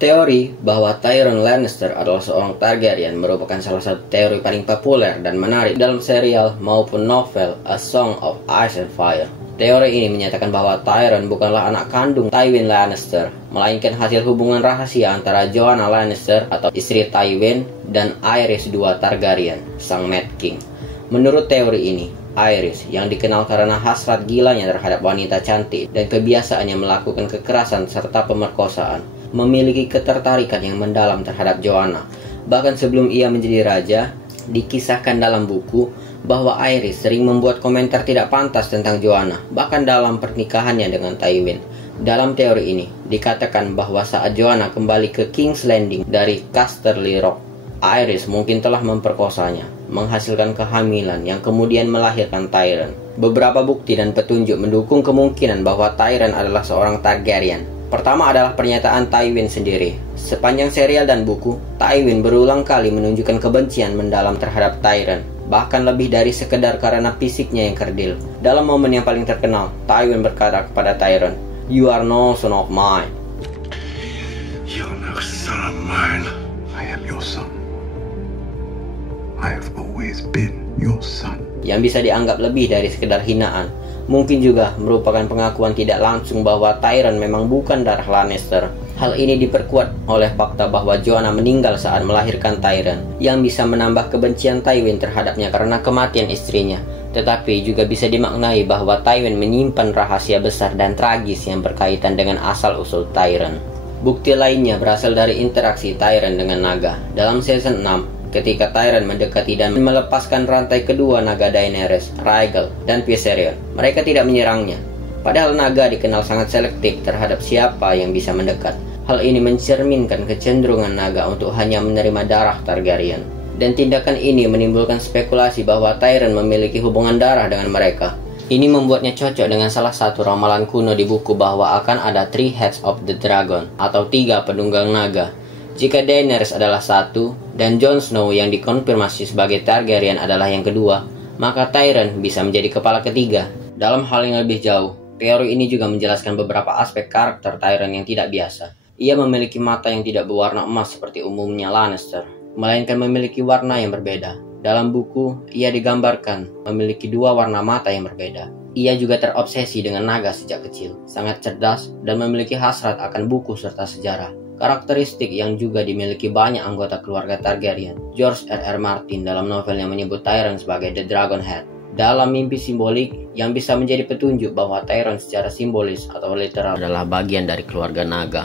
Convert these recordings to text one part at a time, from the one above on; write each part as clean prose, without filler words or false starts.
Teori bahwa Tyrion Lannister adalah seorang Targaryen merupakan salah satu teori paling populer dan menarik dalam serial maupun novel A Song of Ice and Fire. Teori ini menyatakan bahwa Tyrion bukanlah anak kandung Tywin Lannister, melainkan hasil hubungan rahasia antara Joanna Lannister atau istri Tywin dan Aerys II Targaryen, sang Mad King. Menurut teori ini, Aerys yang dikenal karena hasrat gilanya terhadap wanita cantik dan kebiasaannya melakukan kekerasan serta pemerkosaan, memiliki ketertarikan yang mendalam terhadap Joanna. Bahkan sebelum ia menjadi raja, dikisahkan dalam buku bahwa Aerys sering membuat komentar tidak pantas tentang Joanna, bahkan dalam pernikahannya dengan Tywin. Dalam teori ini, dikatakan bahwa saat Joanna kembali ke King's Landing dari Casterly Rock, Aerys mungkin telah memperkosanya, menghasilkan kehamilan yang kemudian melahirkan Tyrion. Beberapa bukti dan petunjuk mendukung kemungkinan bahwa Tyrion adalah seorang Targaryen. Pertama adalah pernyataan Tywin sendiri. Sepanjang serial dan buku, Tywin berulang kali menunjukkan kebencian mendalam terhadap Tyrion, bahkan lebih dari sekedar karena fisiknya yang kerdil. Dalam momen yang paling terkenal, Tywin berkata kepada Tyrion, "You are no son of mine." You're no son of mine. I am your son. I have always been your son. Yang bisa dianggap lebih dari sekedar hinaan, mungkin juga merupakan pengakuan tidak langsung bahwa Tyrion memang bukan darah Lannister. Hal ini diperkuat oleh fakta bahwa Joanna meninggal saat melahirkan Tyrion, yang bisa menambah kebencian Tywin terhadapnya karena kematian istrinya. Tetapi juga bisa dimaknai bahwa Tywin menyimpan rahasia besar dan tragis yang berkaitan dengan asal-usul Tyrion. Bukti lainnya berasal dari interaksi Tyrion dengan naga. Dalam season 6, ketika Tyrion mendekati dan melepaskan rantai kedua naga Daenerys, Rhaegal, dan Viserion, mereka tidak menyerangnya. Padahal naga dikenal sangat selektif terhadap siapa yang bisa mendekat. Hal ini mencerminkan kecenderungan naga untuk hanya menerima darah Targaryen. Dan tindakan ini menimbulkan spekulasi bahwa Tyrion memiliki hubungan darah dengan mereka. Ini membuatnya cocok dengan salah satu ramalan kuno di buku bahwa akan ada Three Heads of the Dragon, atau 3 penunggang naga. Jika Daenerys adalah satu, dan Jon Snow yang dikonfirmasi sebagai Targaryen adalah yang kedua, maka Tyrion bisa menjadi kepala ketiga. Dalam hal yang lebih jauh, teori ini juga menjelaskan beberapa aspek karakter Tyrion yang tidak biasa. Ia memiliki mata yang tidak berwarna emas seperti umumnya Lannister, melainkan memiliki warna yang berbeda. Dalam buku, ia digambarkan memiliki 2 warna mata yang berbeda. Ia juga terobsesi dengan naga sejak kecil, sangat cerdas, dan memiliki hasrat akan buku serta sejarah. Karakteristik yang juga dimiliki banyak anggota keluarga Targaryen. George R.R. Martin dalam novelnya menyebut Tyrion sebagai The Dragonhead, dalam mimpi simbolik yang bisa menjadi petunjuk bahwa Tyrion secara simbolis atau literal adalah bagian dari keluarga naga.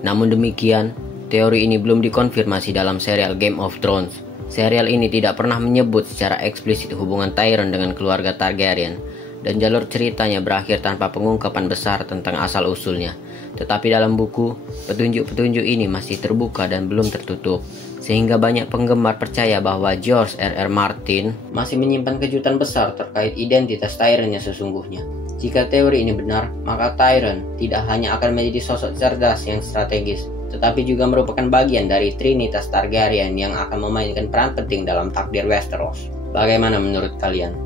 Namun demikian, teori ini belum dikonfirmasi dalam serial Game of Thrones. Serial ini tidak pernah menyebut secara eksplisit hubungan Tyrion dengan keluarga Targaryen, dan jalur ceritanya berakhir tanpa pengungkapan besar tentang asal-usulnya. Tetapi dalam buku, petunjuk-petunjuk ini masih terbuka dan belum tertutup, sehingga banyak penggemar percaya bahwa George R.R. Martin masih menyimpan kejutan besar terkait identitas Tyrionnya sesungguhnya. Jika teori ini benar, maka Tyrion tidak hanya akan menjadi sosok cerdas yang strategis, tetapi juga merupakan bagian dari Trinitas Targaryen yang akan memainkan peran penting dalam takdir Westeros. Bagaimana menurut kalian?